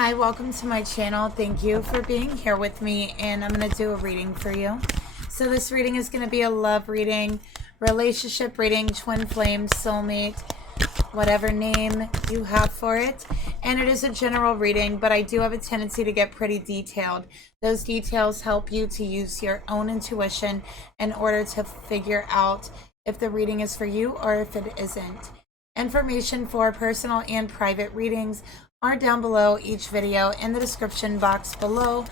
Hi, welcome to my channel. Thank you for being here with me, and I'm going to do a reading for you. So this reading is going to be a love reading, relationship reading, twin flame, soulmate, whatever name you have for it. And it is a general reading, but I do have a tendency to get pretty detailed. Those details help you to use your own intuition in order to figure out if the reading is for you or if it isn't. Information for personal and private readings are down below each video in the description box below,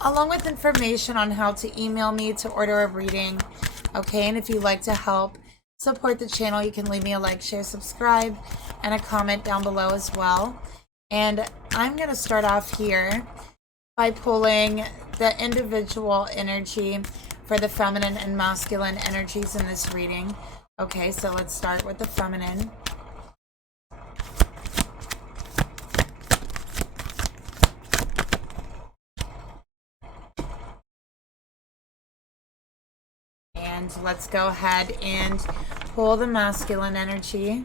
along with information on how to email me to order a reading. Okay, and if you'd like to help support the channel, you can leave me a like, share, subscribe, and a comment down below as well. And I'm going to start off here by pulling the individual energy for the feminine and masculine energies in this reading. Okay, so let's start with the feminine. And let's go ahead and pull the masculine energy.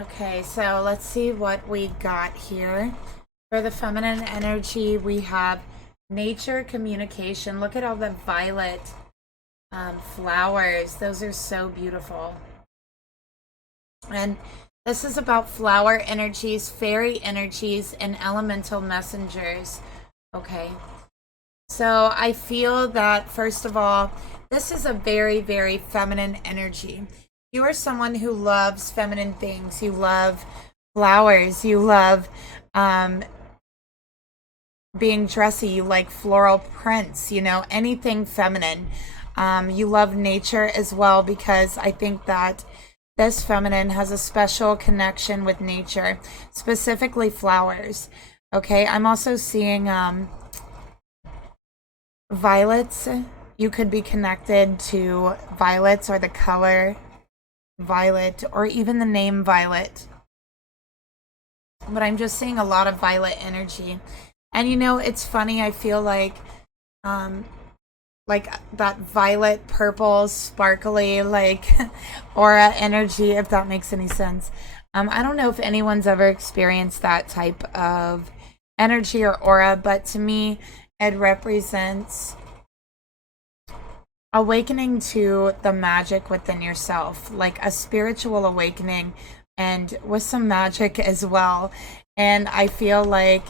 Okay, so let's see what we got here. For the feminine energy, we have nature, communication. Look at all the violet flowers. Those are so beautiful. And this is about flower energies, fairy energies, and elemental messengers. Okay. So I feel that, first of all, this is a very, very feminine energy. You are someone who loves feminine things. You love flowers. You love being dressy. You like floral prints, you know, anything feminine. You love nature as well, because I think that this feminine has a special connection with nature, specifically flowers. Okay, I'm also seeing violets. You could be connected to violets, or the color violet, or even the name Violet. But I'm just seeing a lot of violet energy. And you know, it's funny, I feel like that violet, purple, sparkly, like aura energy, if that makes any sense. I don't know if anyone's ever experienced that type of energy or aura, but to me, it represents awakening to the magic within yourself, like a spiritual awakening, and with some magic as well. And I feel like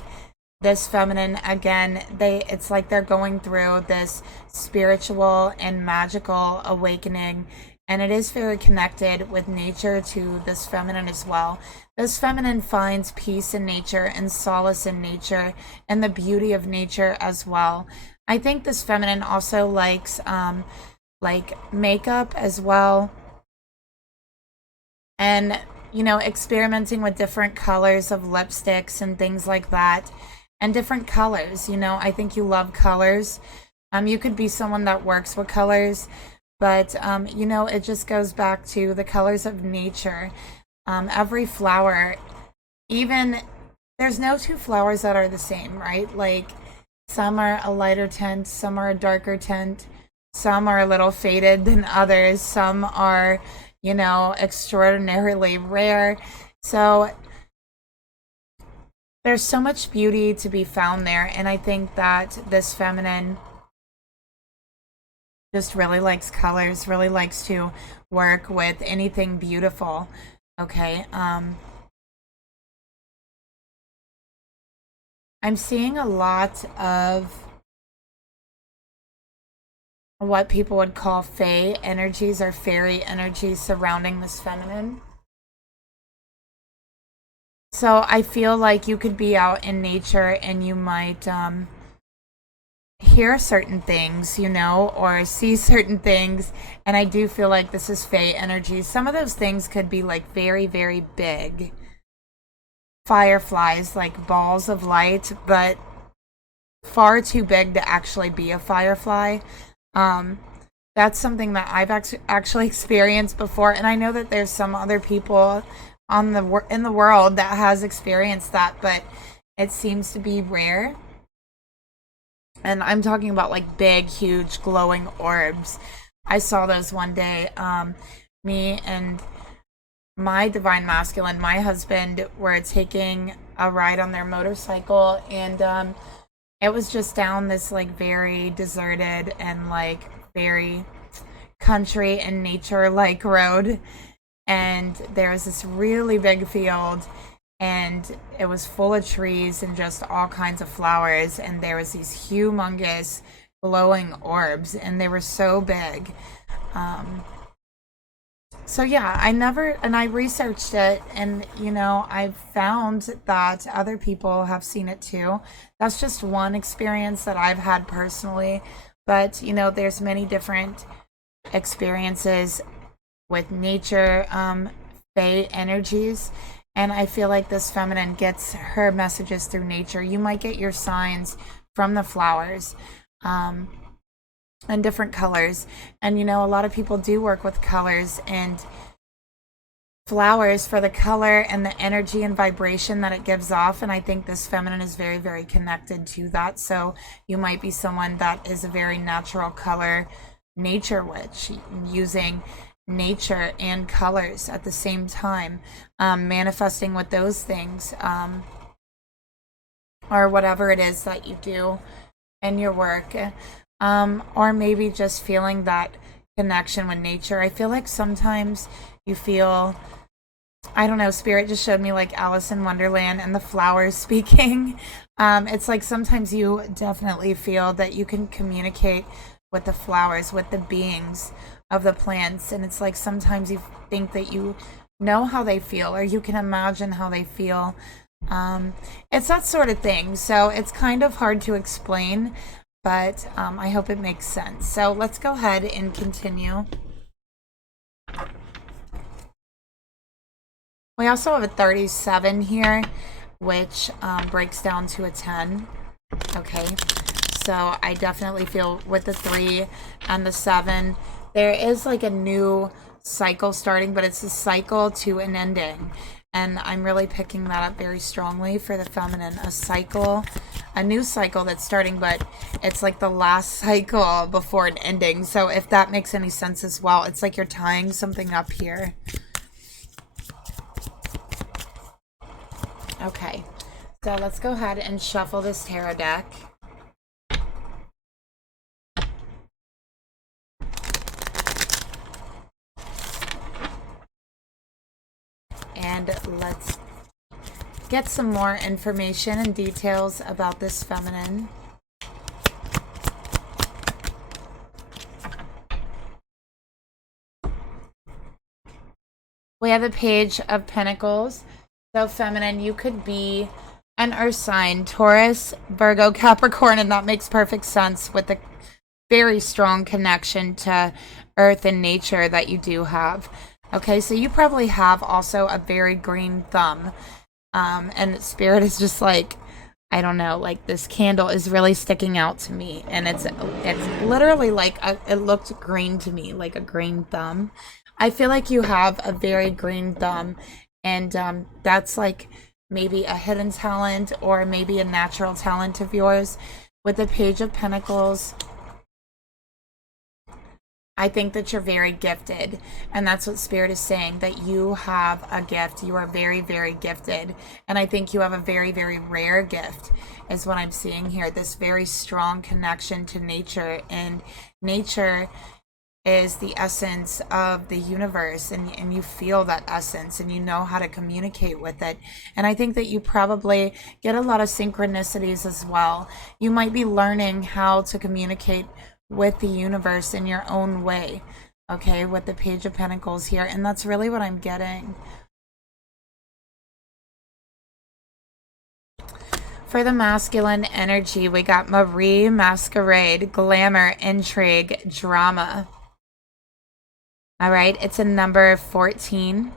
this feminine, again, it's like they're going through this spiritual and magical awakening, and it is very connected with nature to this feminine as well. This feminine finds peace in nature and solace in nature and the beauty of nature as well. I think this feminine also likes like makeup as well, and you know, experimenting with different colors of lipsticks and things like that, and different colors. You know, I think you love colors. You could be someone that works with colors, but you know, it just goes back to the colors of nature. Every flower, even there's no two flowers that are the same, right? Like, some are a lighter tint, some are a darker tint, some are a little faded than others, some are, you know, extraordinarily rare. So there's so much beauty to be found there, and I think that this feminine just really likes colors, really likes to work with anything beautiful. Okay, I'm seeing a lot of what people would call fae energies or fairy energies surrounding this feminine. So I feel like you could be out in nature and you might hear certain things, you know, or see certain things, and I do feel like this is fae energies. Some of those things could be like very, very big fireflies, like balls of light, but far too big to actually be a firefly. That's something that I've actually experienced before, and I know that there's some other people in the world that has experienced that, but it seems to be rare. And I'm talking about like big, huge, glowing orbs. I saw those one day. Me and my divine masculine, my husband, were taking a ride on their motorcycle, and it was just down this like very deserted and like very country and nature like road, and there was this really big field, and it was full of trees and just all kinds of flowers, and there was these humongous glowing orbs, and they were so big. So yeah, I researched it, and I found that other people have seen it too. That's just one experience that I've had personally, but there's many different experiences with nature, fae energies, and I feel like this feminine gets her messages through nature. You might get your signs from the flowers, and different colors. And a lot of people do work with colors and flowers for the color and the energy and vibration that it gives off. And I think this feminine is very, very connected to that. So you might be someone that is a very natural color nature witch, using nature and colors at the same time, manifesting with those things, or whatever it is that you do in your work, or maybe just feeling that connection with nature. I feel like sometimes you feel, I don't know, spirit just showed me like Alice in Wonderland and the flowers speaking. It's like sometimes you definitely feel that you can communicate with the flowers, with the beings of the plants, and it's like sometimes you think that you know how they feel, or you can imagine how they feel. It's that sort of thing, so it's kind of hard to explain, but I hope it makes sense. So let's go ahead and continue. We also have a 37 here, which breaks down to a 10. Okay, so I definitely feel with the 3 and the 7, there is like a new cycle starting, but it's a cycle to an ending. And I'm really picking that up very strongly for the feminine. A cycle, a new cycle that's starting, but it's like the last cycle before an ending. So if that makes any sense as well, it's like you're tying something up here. Okay, so let's go ahead and shuffle this tarot deck. And let's get some more information and details about this feminine. We have the Page of Pentacles. So feminine, you could be an earth sign, Taurus, Virgo, Capricorn, and that makes perfect sense with the very strong connection to earth and nature that you do have. Okay, so you probably have also a very green thumb. And spirit is just like, I don't know, like this candle is really sticking out to me. And it's literally like, it looked green to me, like a green thumb. I feel like you have a very green thumb. And that's like maybe a hidden talent or maybe a natural talent of yours. With the Page of Pentacles, I think that you're very gifted, and that's what Spirit is saying, that you have a gift. You are very, very gifted, and I think you have a very, very rare gift is what I'm seeing here. This very strong connection to nature, and nature is the essence of the universe, and you feel that essence, and you know how to communicate with it. And I think that you probably get a lot of synchronicities as well. You might be learning how to communicate with the universe in your own way, okay, with the Page of Pentacles here, and that's really what I'm getting. For the masculine energy, we got Marie, Masquerade, Glamour, Intrigue, Drama. All right, it's a number 14,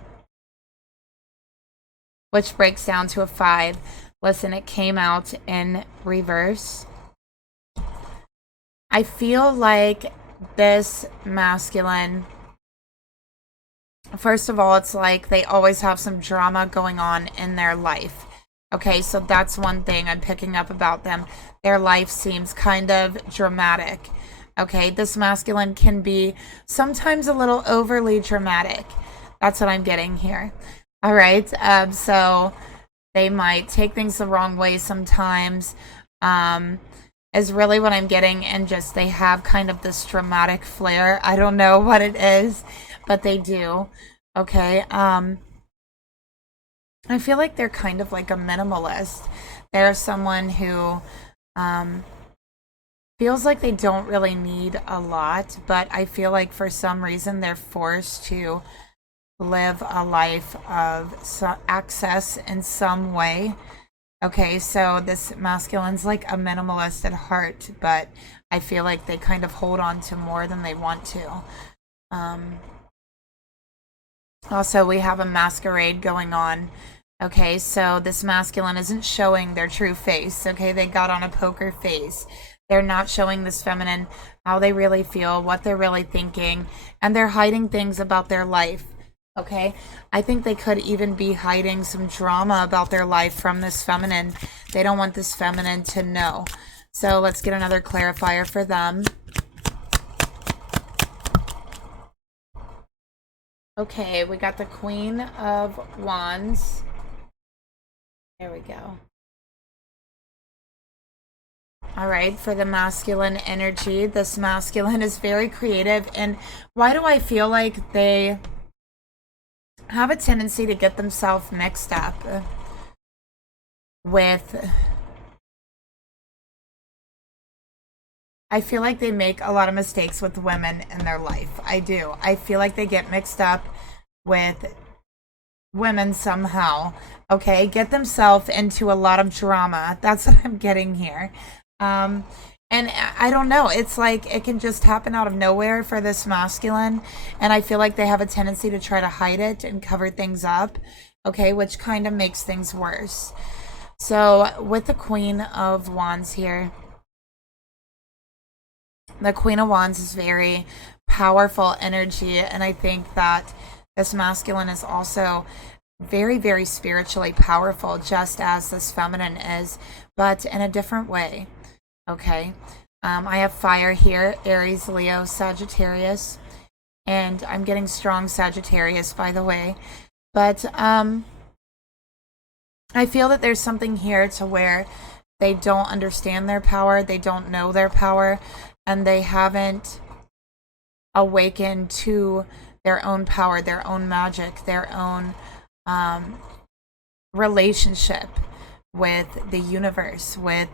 which breaks down to a 5. Listen, it came out in reverse. I feel like this masculine, first of all, it's like they always have some drama going on in their life. Okay, so that's one thing I'm picking up about them. Their life seems kind of dramatic. Okay, this masculine can be sometimes a little overly dramatic. That's what I'm getting here. All right, so they might take things the wrong way sometimes, is really what I'm getting. And just they have kind of this dramatic flair. I don't know what it is, but they do. Okay, I feel like they're kind of like a minimalist. They're someone who feels like they don't really need a lot, but I feel like for some reason they're forced to live a life of access in some way. Okay, so this masculine's like a minimalist at heart, but I feel like they kind of hold on to more than they want to. Also, we have a masquerade going on. Okay, so this masculine isn't showing their true face. Okay, they got on a poker face. They're not showing this feminine how they really feel, what they're really thinking, and they're hiding things about their life. Okay, I think they could even be hiding some drama about their life from this feminine. They don't want this feminine to know. So let's get another clarifier for them. Okay, we got the Queen of Wands. There we go. All right, for the masculine energy, this masculine is very creative. And why do I feel like they have a tendency to get themselves mixed up with... I feel like they make a lot of mistakes with women in their life. I do. I feel like they get mixed up with women somehow. Okay, get themselves into a lot of drama. That's what I'm getting here. And I don't know. It's like it can just happen out of nowhere for this masculine. And I feel like they have a tendency to try to hide it and cover things up. Okay, which kind of makes things worse. So with the Queen of Wands here, the Queen of Wands is very powerful energy. And I think that this masculine is also very, very spiritually powerful, just as this feminine is, but in a different way. Okay. I have fire here, Aries, Leo, Sagittarius, and I'm getting strong Sagittarius, by the way. But I feel that there's something here to where they don't understand their power, they don't know their power, and they haven't awakened to their own power, their own magic, their own relationship with the universe, with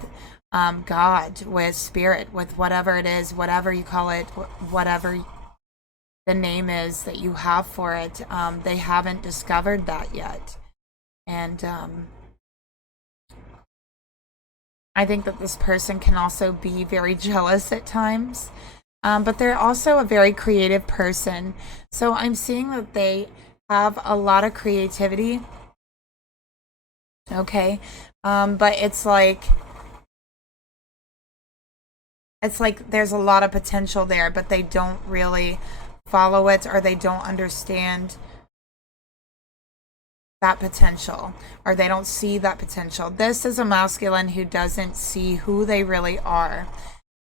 God, with spirit, with whatever it is, whatever you call it, whatever the name is that you have for it. They haven't discovered that yet. And I think that this person can also be very jealous at times. But they're also a very creative person. So I'm seeing that they have a lot of creativity. Okay. But it's like there's a lot of potential there, but they don't really follow it, or they don't understand that potential, or they don't see that potential. This is a masculine who doesn't see who they really are.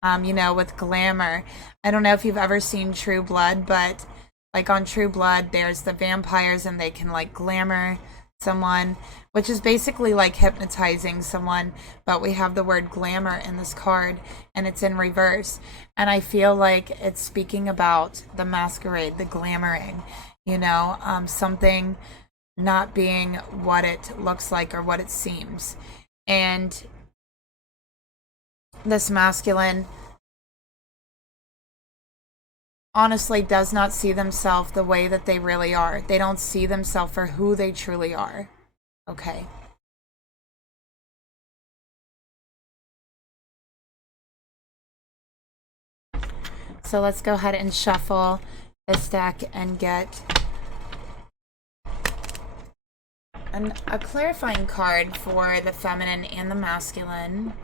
With glamour. I don't know if you've ever seen True Blood, but like on True Blood, there's the vampires and they can like glamour someone, which is basically like hypnotizing someone, but we have the word glamour in this card and it's in reverse. And I feel like it's speaking about the masquerade, the glamoring, something not being what it looks like or what it seems. And this masculine honestly does not see themselves the way that they really are. They don't see themselves for who they truly are. Okay. So let's go ahead and shuffle this deck and get a clarifying card for the feminine and the masculine.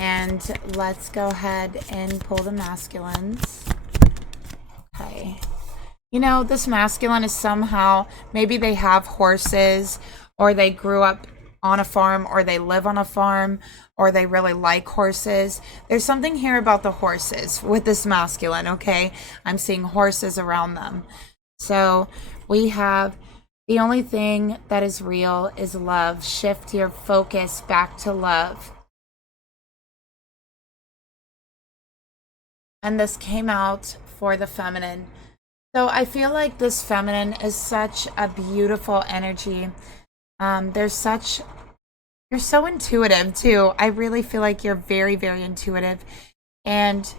And let's go ahead and pull the masculines. Okay. You know, this masculine is somehow, maybe they have horses, or they grew up on a farm, or they live on a farm, or they really like horses. There's something here about the horses with this masculine, okay? I'm seeing horses around them. So we have, the only thing that is real is love. Shift your focus back to love. And this came out for the feminine. So I feel like this feminine is such a beautiful energy. You're so intuitive too. I really feel like you're very, very intuitive. And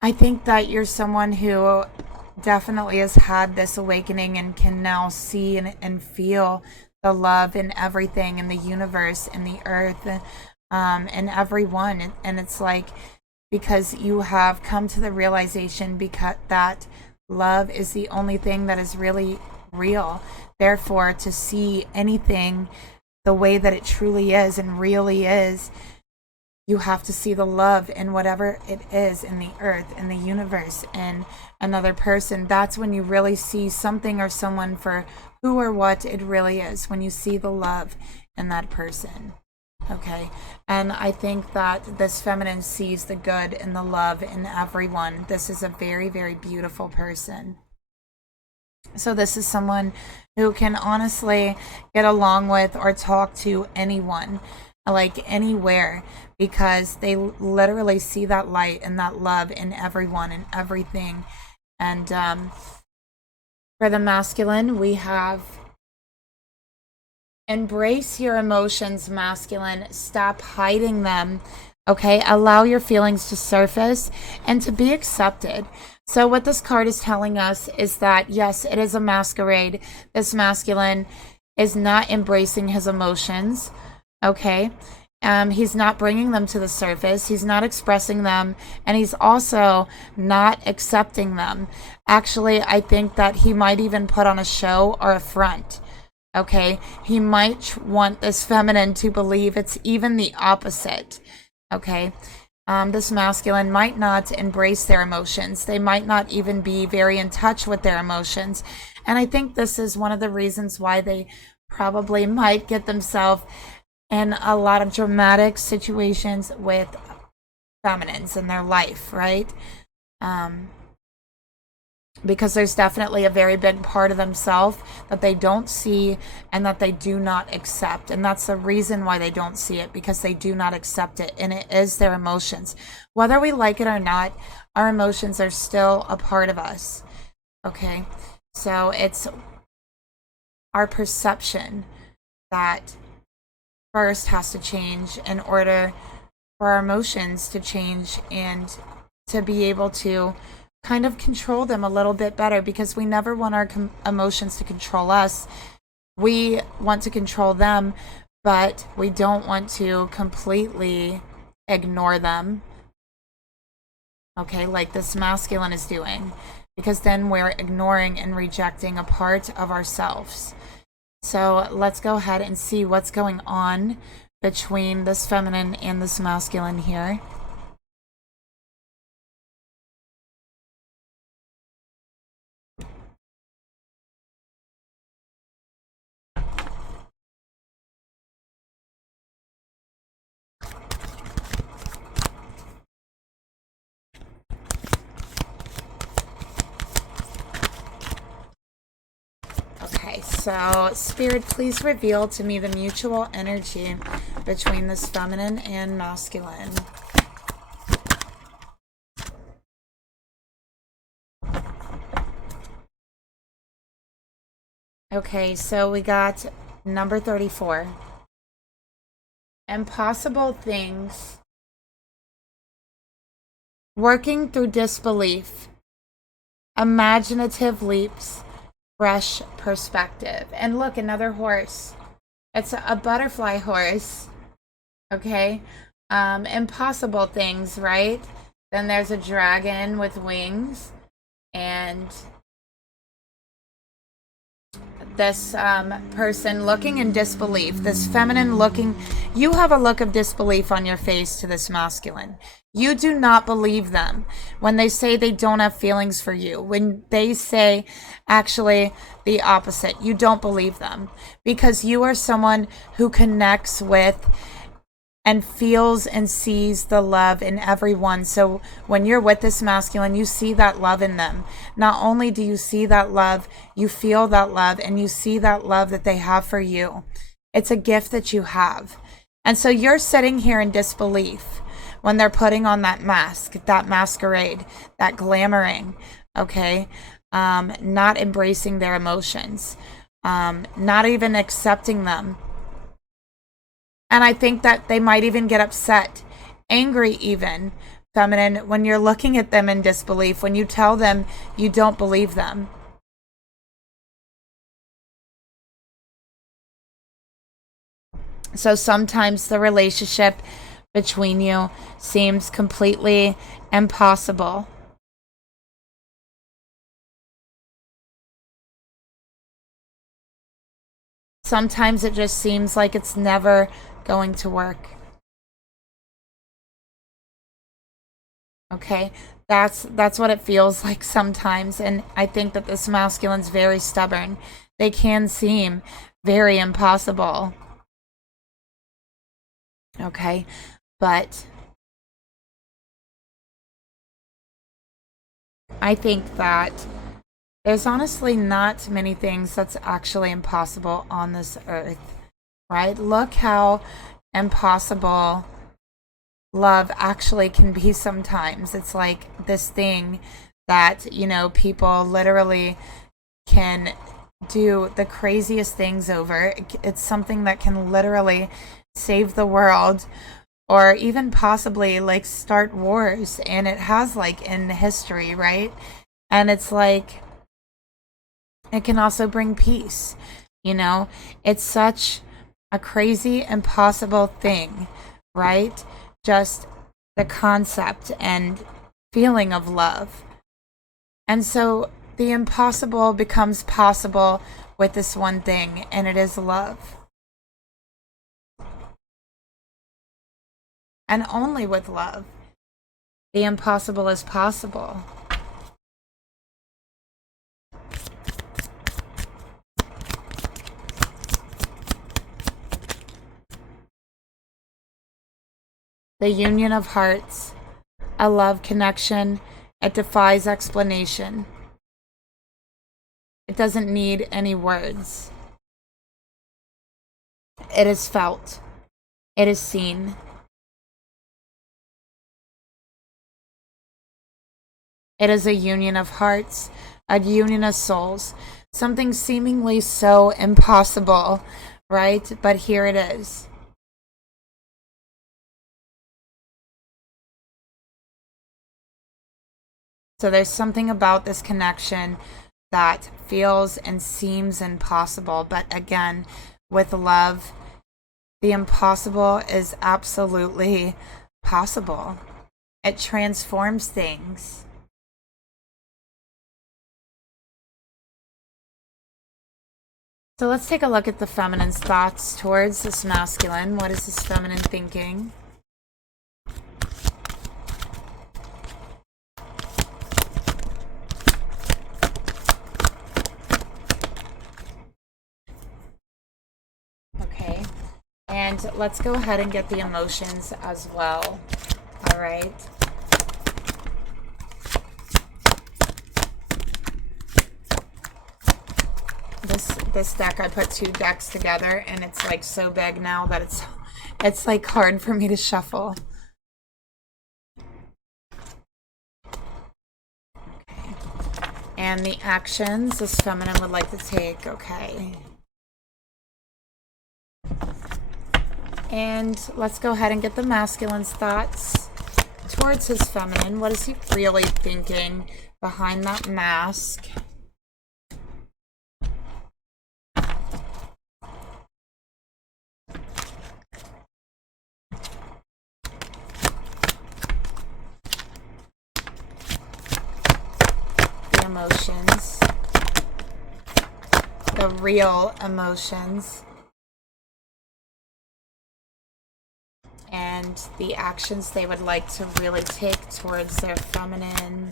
I think that you're someone who definitely has had this awakening and can now see and feel the love in everything, in the universe, in the earth, in everyone. And it's like, because you have come to the realization because that love is the only thing that is really real. Therefore, to see anything the way that it truly is and really is, you have to see the love in whatever it is, in the earth, in the universe, in another person. That's when you really see something or someone for who or what it really is, when you see the love in that person. Okay, and I think that this feminine sees the good and the love in everyone. This is a very, very beautiful person. So this is someone who can honestly get along with or talk to anyone, like anywhere, because they literally see that light and that love in everyone and everything. And for the masculine, we have embrace your emotions, masculine. Stop hiding them. Okay, allow your feelings to surface and to be accepted. So what this card is telling us is that, yes, it is a masquerade. This masculine is not embracing his emotions. Okay, he's not bringing them to the surface. He's not expressing them, and he's also not accepting them. Actually, I think that he might even put on a show or a front. Okay, he might want this feminine to believe it's even the opposite. Okay, this masculine might not embrace their emotions. They might not even be very in touch with their emotions. And I think this is one of the reasons why they probably might get themselves in a lot of dramatic situations with feminines in their life, right? Because there's definitely a very big part of themselves that they don't see and that they do not accept. And that's the reason why they don't see it, because they do not accept it. And it is their emotions. Whether we like it or not, our emotions are still a part of us. Okay? So it's our perception that first has to change in order for our emotions to change and to be able to kind of control them a little bit better, because we never want our emotions to control us. We want to control them, but we don't want to completely ignore them. Okay, like this masculine is doing, because then we're ignoring and rejecting a part of ourselves. So let's go ahead and see what's going on between this feminine and this masculine here. Okay, so Spirit, please reveal to me the mutual energy between this feminine and masculine. Okay, so we got number 34. Impossible things. Working through disbelief. Imaginative leaps. Fresh perspective. And look, another horse. It's a butterfly horse. Okay? Impossible things, right? Then there's a dragon with wings. And this person looking in disbelief, this feminine looking, you have a look of disbelief on your face to this masculine. You do not believe them when they say they don't have feelings for you. When they say actually the opposite, you don't believe them because you are someone who connects with and feels and sees the love in everyone. So when you're with this masculine, you see that love in them. Not only do you see that love, you feel that love and you see that love that they have for you. It's a gift that you have. And so you're sitting here in disbelief when they're putting on that mask, that masquerade, that glamoring, okay? Not embracing their emotions, not even accepting them. And I think that they might even get upset, angry even, feminine, when you're looking at them in disbelief, when you tell them you don't believe them. So sometimes the relationship between you seems completely impossible. Sometimes it just seems like it's never going to work. Okay, that's what it feels like sometimes, and I think that this masculine's very stubborn. They can seem very impossible. Okay, but I think that there's honestly not many things that's actually impossible on this earth, right? Look how impossible love actually can be sometimes. It's like this thing that, you know, people literally can do the craziest things over. It's something that can literally save the world or even possibly like start wars, and it has like in history, right? And it's like it can also bring peace, you know? It's such a crazy impossible thing, right? Just the concept and feeling of love. And so the impossible becomes possible with this one thing, and it is love. And only with love, the impossible is possible. The union of hearts, a love connection, it defies explanation. It doesn't need any words. It is felt. It is seen. It is a union of hearts, a union of souls, something seemingly so impossible, right? But here it is. So there's something about this connection that feels and seems impossible. But again, with love, the impossible is absolutely possible. It transforms things. So let's take a look at the feminine's thoughts towards this masculine. What is this feminine thinking? Okay, and let's go ahead and get the emotions as well. All right. This deck, I put two decks together, and it's like so big now that it's like hard for me to shuffle. Okay. And the actions this feminine would like to take. Okay. And let's go ahead and get the masculine's thoughts towards his feminine. What is he really thinking behind that mask? emotions, the the real emotions and the actions they would like to really take towards their feminine.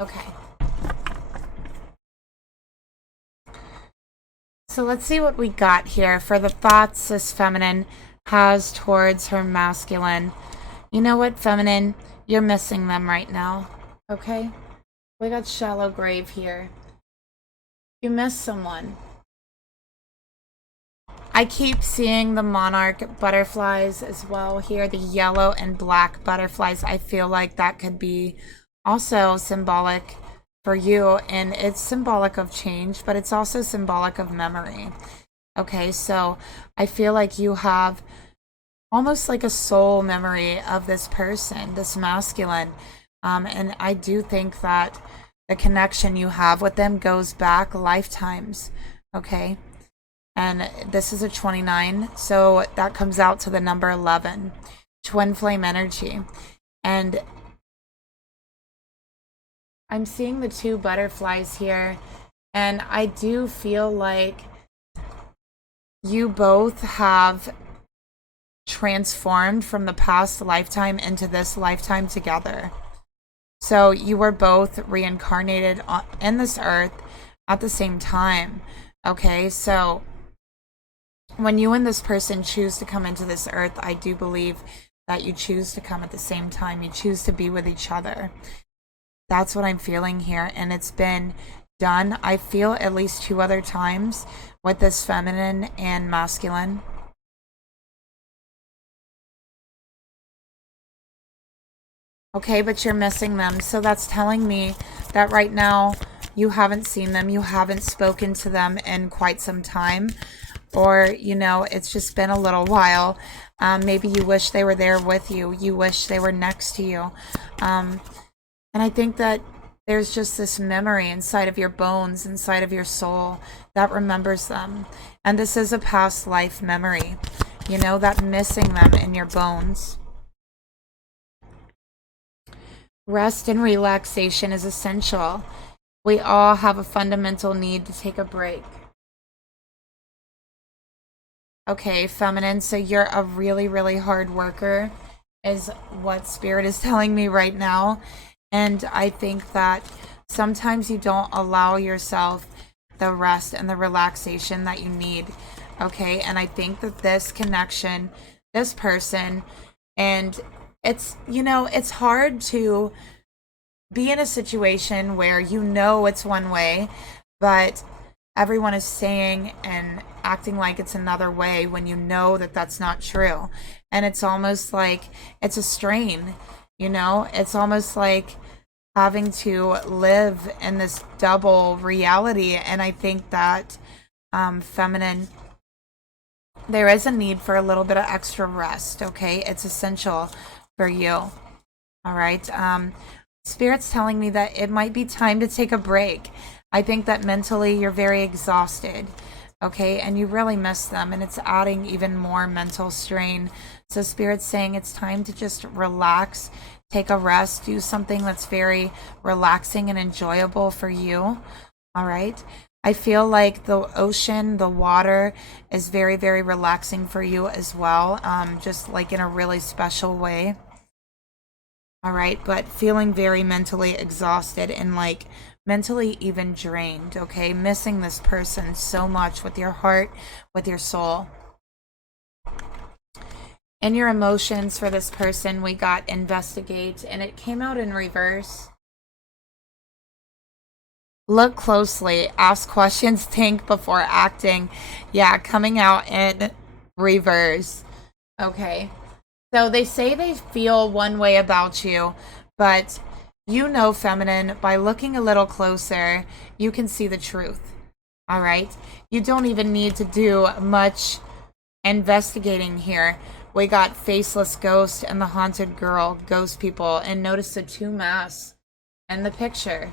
Okay. So let's see what we got here for the thoughts this feminine has towards her masculine. You know what, feminine? You're missing them right now. Okay? We got shallow grave here. You miss someone. I keep seeing the monarch butterflies as well here, the yellow and black butterflies. I feel like that could be also symbolic for you, and it's symbolic of change, but it's also symbolic of memory. Okay, so I feel like you have almost like a soul memory of this person, this masculine, and I do think that the connection you have with them goes back lifetimes. Okay, and this is a 29, so that comes out to the number 11, twin flame energy. And I'm seeing the two butterflies here, and I do feel like you both have transformed from the past lifetime into this lifetime together. So you were both reincarnated in this earth at the same time. Okay, so when you and this person choose to come into this earth, I do believe that you choose to come at the same time. You choose to be with each other. That's what I'm feeling here, and it's been done, I feel, at least 2 other times with this feminine and masculine. Okay, but you're missing them. So that's telling me that right now you haven't seen them, you haven't spoken to them in quite some time, or, you know, it's just been a little while. Maybe you wish they were there with you. You wish they were next to you. And I think that there's just this memory inside of your bones, inside of your soul, that remembers them. And this is a past life memory, you know, that missing them in your bones. Rest and relaxation is essential. We all have a fundamental need to take a break. Okay, feminine, so you're a really, really hard worker, is what Spirit is telling me right now. And I think that sometimes you don't allow yourself the rest and the relaxation that you need. Okay, and I think that this connection, this person, and it's, you know, it's hard to be in a situation where you know it's one way, but everyone is saying and acting like it's another way when you know that that's not true. And it's almost like it's a strain, you know? It's almost like having to live in this double reality. And I think that feminine, there is a need for a little bit of extra rest. Okay, it's essential for you. All right, Spirit's telling me that it might be time to take a break. I think that mentally you're very exhausted. Okay, and you really miss them, and it's adding even more mental strain. So Spirit's saying it's time to just relax, take a rest, do something that's very relaxing and enjoyable for you. All right, I feel like the ocean, the water is very, very relaxing for you as well, just like in a really special way. All right, but feeling very mentally exhausted and like mentally even drained, okay? Missing this person so much with your heart, with your soul. In your emotions for this person, we got investigate, and it came out in reverse. Look closely, ask questions, think before acting. Yeah, coming out in reverse. Okay. So they say they feel one way about you, but you know, feminine, by looking a little closer, you can see the truth. All right? You don't even need to do much investigating here. We got faceless ghost and the haunted girl, ghost people, and notice the 2 masks and the picture.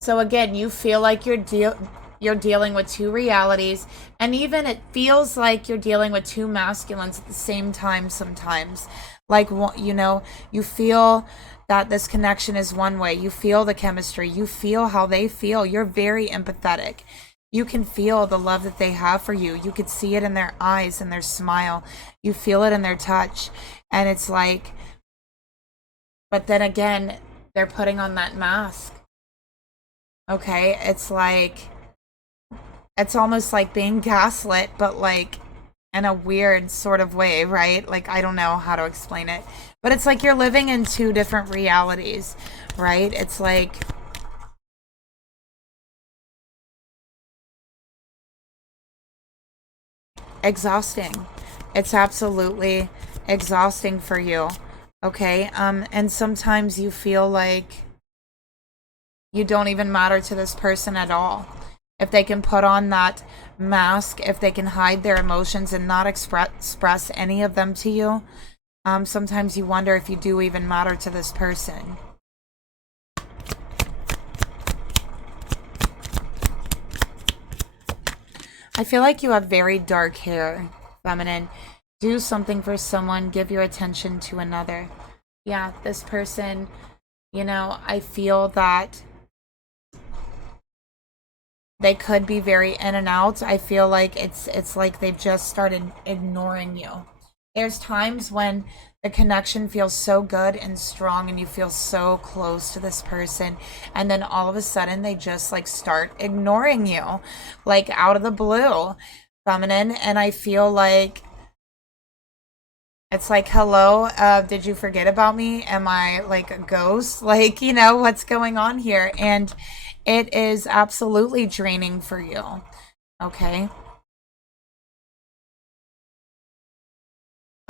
So again, you feel like you're dealing with two realities, and even it feels like you're dealing with two masculines at the same time sometimes. Like, you know, you feel that this connection is one way. You feel the chemistry. You feel how they feel. You're very empathetic. You can feel the love that they have for you. You could see it in their eyes and their smile. You feel it in their touch. And it's like, but then again, they're putting on that mask. Okay? It's like, it's almost like being gaslit, but like in a weird sort of way, right? Like, I don't know how to explain it. But it's like you're living in two different realities, right? It's like, exhausting. It's absolutely exhausting for you. Okay? And sometimes you feel like you don't even matter to this person at all. If they can put on that mask, if they can hide their emotions and not express any of them to you, sometimes you wonder if you do even matter to this person. I feel like you have very dark hair, feminine. Do something for someone, give your attention to another. Yeah, this person, you know, I feel that they could be very in and out. I feel like it's like they've just started ignoring you. There's times when the connection feels so good and strong and you feel so close to this person, and then all of a sudden they just like start ignoring you, like out of the blue, feminine. And I feel like it's like, hello, did you forget about me? Am I like a ghost? Like, you know, what's going on here? And it is absolutely draining for you. Okay.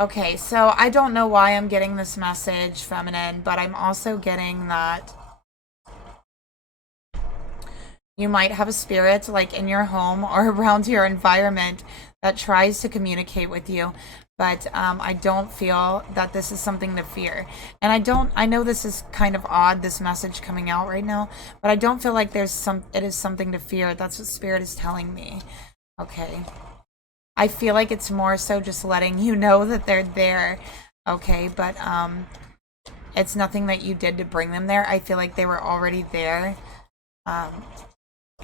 Okay, so I don't know why I'm getting this message, feminine, but I'm also getting that you might have a spirit like in your home or around your environment that tries to communicate with you. But I don't feel that this is something to fear. And I know this is kind of odd, this message coming out right now, but I don't feel like it is something to fear. That's what Spirit is telling me. Okay. I feel like it's more so just letting you know that they're there. Okay, but it's nothing that you did to bring them there. I feel like they were already there.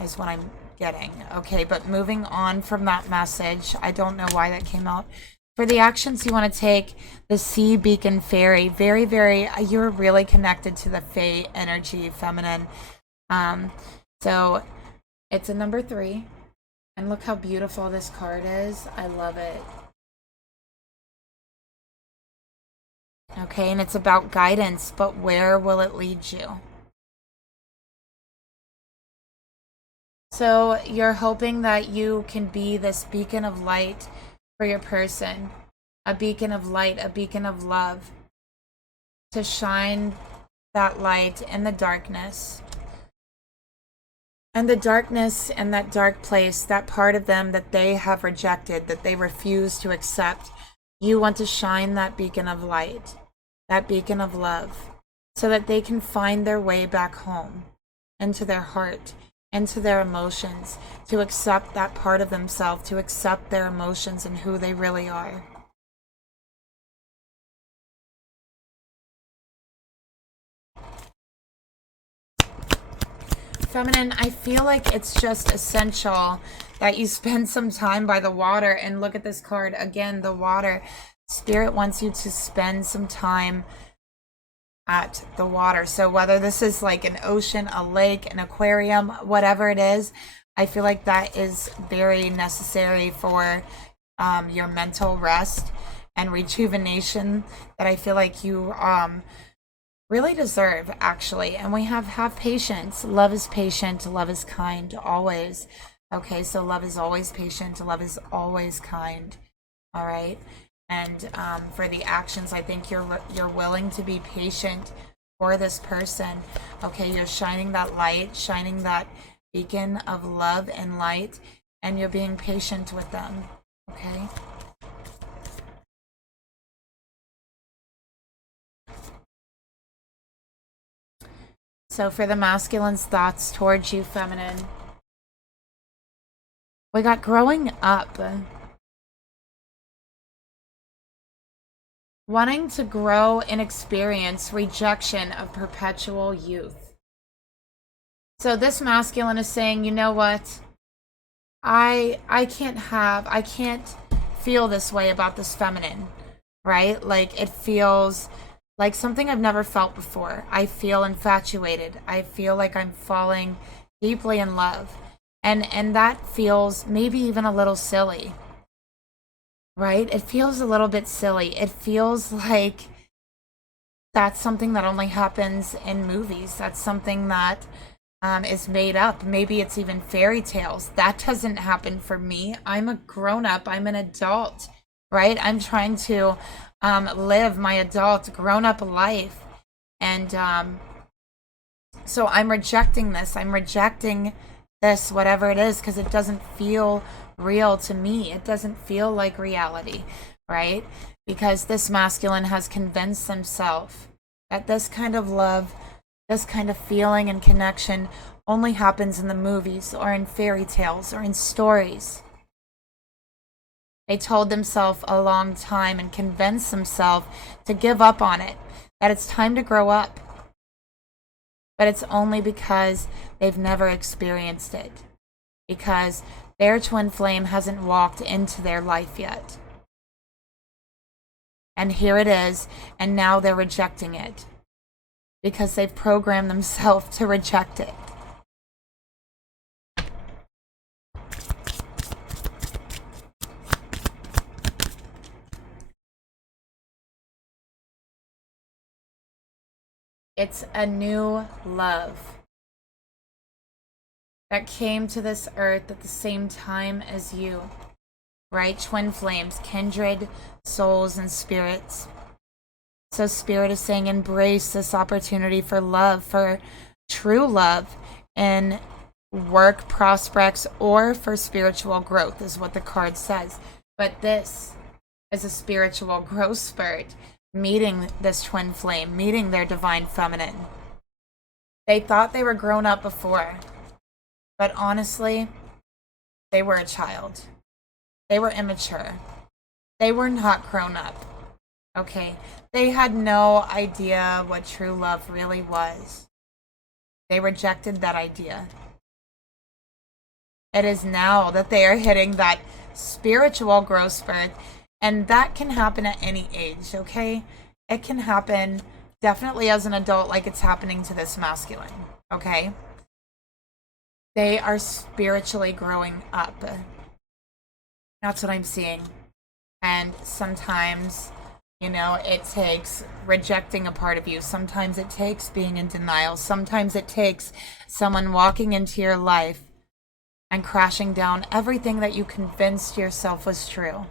Is what I'm getting. Okay, but moving on from that message, I don't know why that came out. For the actions you want to take, the Sea Beacon Fairy, very, very, you're really connected to the Fae energy, feminine. So it's a number 3. And look how beautiful this card is. I love it. Okay, and it's about guidance, but where will it lead you? So you're hoping that you can be this beacon of light for your person, a beacon of light, a beacon of love, to shine that light in the darkness. And the darkness and that dark place, that part of them that they have rejected, that they refuse to accept, you want to shine that beacon of light, that beacon of love, so that they can find their way back home, into their heart, into their emotions, to accept that part of themselves, to accept their emotions and who they really are. Feminine, I feel like it's just essential that you spend some time by the water. And look at this card again, the water. Spirit wants you to spend some time at the water. So whether this is like an ocean, a lake, an aquarium, whatever it is, I feel like that is very necessary for your mental rest and rejuvenation that I feel like you really deserve, actually. And we have patience. Love is patient, love is kind, always. Okay, so love is always patient, love is always kind. All right. And for the actions, I think you're willing to be patient for this person. Okay, you're shining that light, shining that beacon of love and light, and you're being patient with them. Okay. So for the masculine's thoughts towards you, feminine, We got growing up. Wanting to grow and experience rejection of perpetual youth. So this masculine is saying, you know what? I can't feel this way about this feminine, right? Like it feels like something I've never felt before. I feel infatuated. I feel like I'm falling deeply in love. And that feels maybe even a little silly, right? It feels a little bit silly. It feels like that's something that only happens in movies. That's something that is made up. Maybe it's even fairy tales. That doesn't happen for me. I'm a grown up. I'm an adult, right? I'm trying to live my adult, grown up life. And so I'm rejecting this. I'm rejecting this, whatever it is, because it doesn't feel real to me. It doesn't feel like reality, right? Because this masculine has convinced himself that this kind of love, this kind of feeling and connection only happens in the movies or in fairy tales or in stories. They told themselves a long time and convinced themselves to give up on it, that it's time to grow up. But it's only because they've never experienced it, because their twin flame hasn't walked into their life yet. And here it is, and now they're rejecting it because they've programmed themselves to reject it. It's a new love that came to this earth at the same time as you, right? Twin flames, kindred souls and spirits. So Spirit is saying embrace this opportunity for love, for true love in work prospects or for spiritual growth is what the card says. But this is a spiritual growth spurt, meeting this twin flame, meeting their divine feminine. They thought they were grown up before, but honestly, they were a child. They were immature. They were not grown up. Okay? They had no idea what true love really was. They rejected that idea. It is now that they are hitting that spiritual growth spurt, and that can happen at any age, okay? It can happen definitely as an adult, like it's happening to this masculine, okay? They are spiritually growing up. That's what I'm seeing. And sometimes, you know, it takes rejecting a part of you. Sometimes it takes being in denial. Sometimes it takes someone walking into your life and crashing down everything that you convinced yourself was true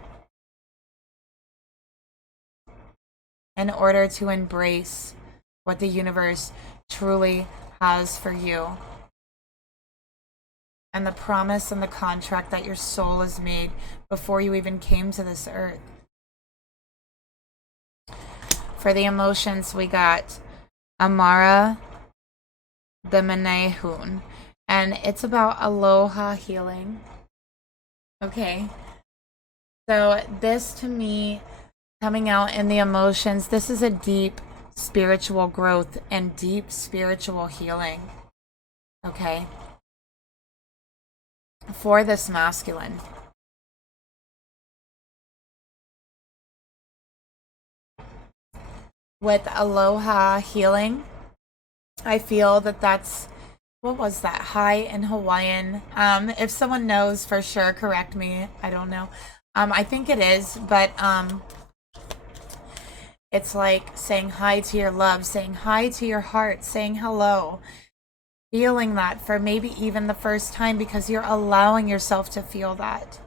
in order to embrace what the universe truly has for you and the promise and the contract that your soul has made before you even came to this earth. For the emotions, we got Amara the Menehun, and it's about aloha healing. Okay. So this to me, coming out in the emotions, this is a deep spiritual growth and deep spiritual healing. Okay. For this masculine. With aloha healing, I feel that that's, what was that? Hi in Hawaiian. If someone knows for sure, correct me. I don't know. I think it is, but it's like saying hi to your love, saying hi to your heart, saying hello, feeling that for maybe even the first time because you're allowing yourself to feel that.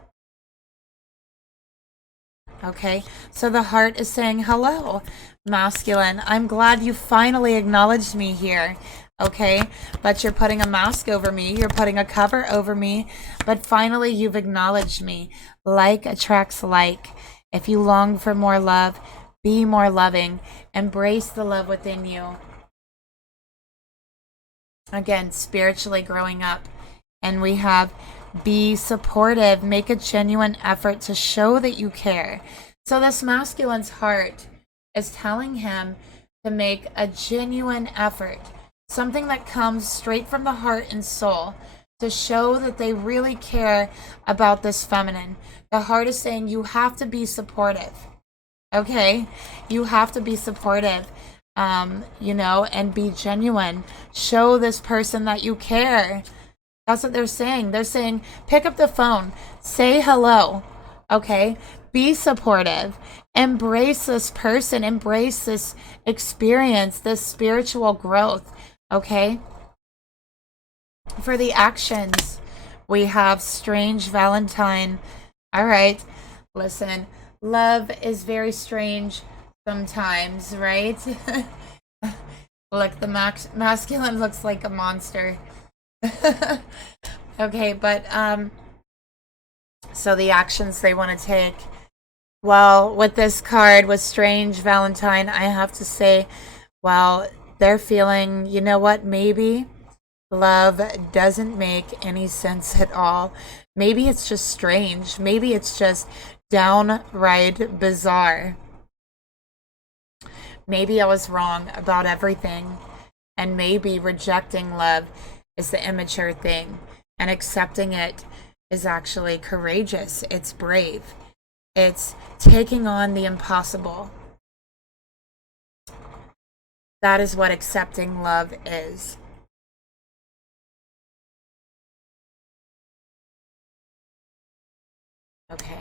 Okay, so the heart is saying hello, masculine. I'm glad you finally acknowledged me here. Okay, but you're putting a mask over me, you're putting a cover over me, but finally you've acknowledged me. Like attracts like. If you long for more love, be more loving. Embrace the love within you. Again, spiritually growing up. And we have Be supportive. Make a genuine effort to show that you care. So this masculine's heart is telling him to make a genuine effort, something that comes straight from the heart and soul, to show that they really care about this feminine. The heart is saying you have to be supportive. Okay? You have to be supportive, you know, and be genuine. Show this person that you care. That's what they're saying. They're saying, pick up the phone, say hello, okay? Be supportive. Embrace this person, embrace this experience, this spiritual growth, okay? For the actions, we have Strange Valentine. All right, listen, love is very strange sometimes, right? Look, the masculine looks like a monster. Okay, but so the actions they want to take. Well, with this card, with Strange Valentine, I have to say, well, they're feeling, you know what, maybe love doesn't make any sense at all. Maybe it's just strange. Maybe it's just downright bizarre. Maybe I was wrong about everything. And maybe rejecting love is the immature thing. And accepting it is actually courageous. It's brave. It's taking on the impossible. That is what accepting love is. Okay.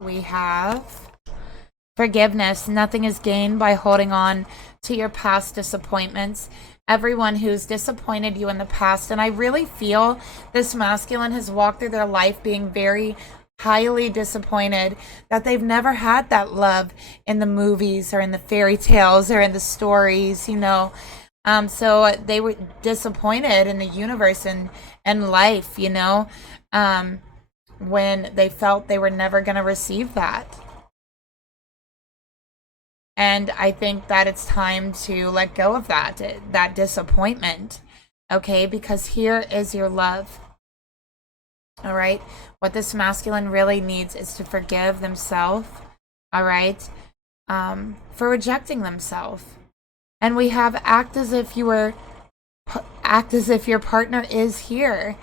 We have forgiveness. Nothing is gained by holding on to your past disappointments. Everyone who's disappointed you in the past, and I really feel this masculine has walked through their life being very highly disappointed that they've never had that love in the movies or in the fairy tales or in the stories, you know. So they were disappointed in the universe and life, you know, when they felt they were never going to receive that. And I think that it's time to let go of that disappointment, okay? Because here is your love, all right? What this masculine really needs is to forgive themselves, all right, for rejecting themselves. And we have act as if your partner is here.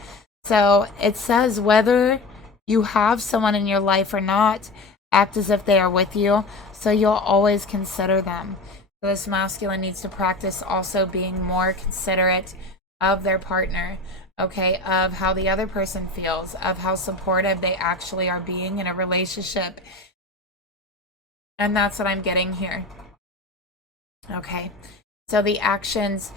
So it says whether you have someone in your life or not, act as if they are with you, so you'll always consider them. So this masculine needs to practice also being more considerate of their partner, okay, of how the other person feels, of how supportive they actually are being in a relationship. And that's what I'm getting here. Okay, so the actions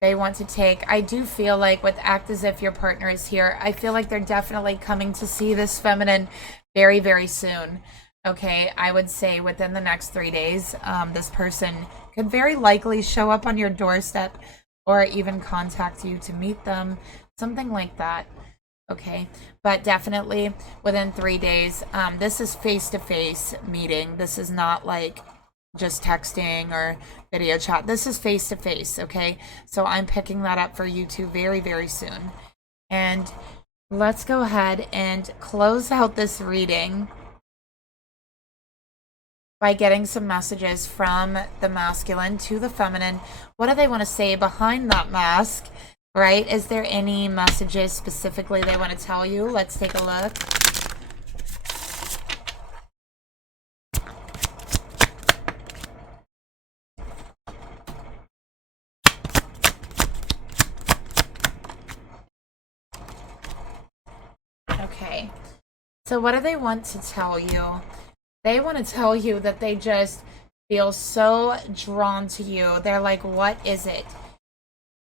they want to take, I do feel like with act as if your partner is here, I feel like they're definitely coming to see this feminine very, very soon. Okay, I would say within the next 3 days, this person could very likely show up on your doorstep or even contact you to meet them, something like that. Okay, but definitely within 3 days, this is face-to-face meeting. This is not like just texting or video chat. This is face-to-face, okay? So I'm picking that up for you two very, very soon. And let's go ahead and close out this reading by getting some messages from the masculine to the feminine. What do they want to say behind that mask, right? Is there any messages specifically they want to tell you? Let's take a look. Okay, so what do they want to tell you? They want to tell you that they just feel so drawn to you. They're like, what is it?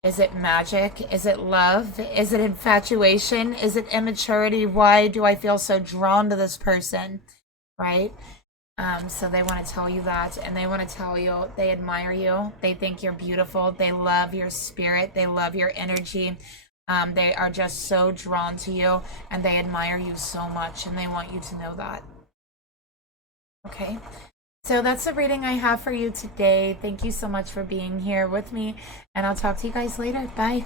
Is it magic? Is it love? Is it infatuation? Is it immaturity? Why do I feel so drawn to this person? Right? So they want to tell you that, and they want to tell you they admire you. They think you're beautiful. They love your spirit. They love your energy. They are just so drawn to you, and they admire you so much, and they want you to know that. Okay, So that's the reading I have for you today. Thank you so much for being here with me, and I'll talk to you guys later. Bye.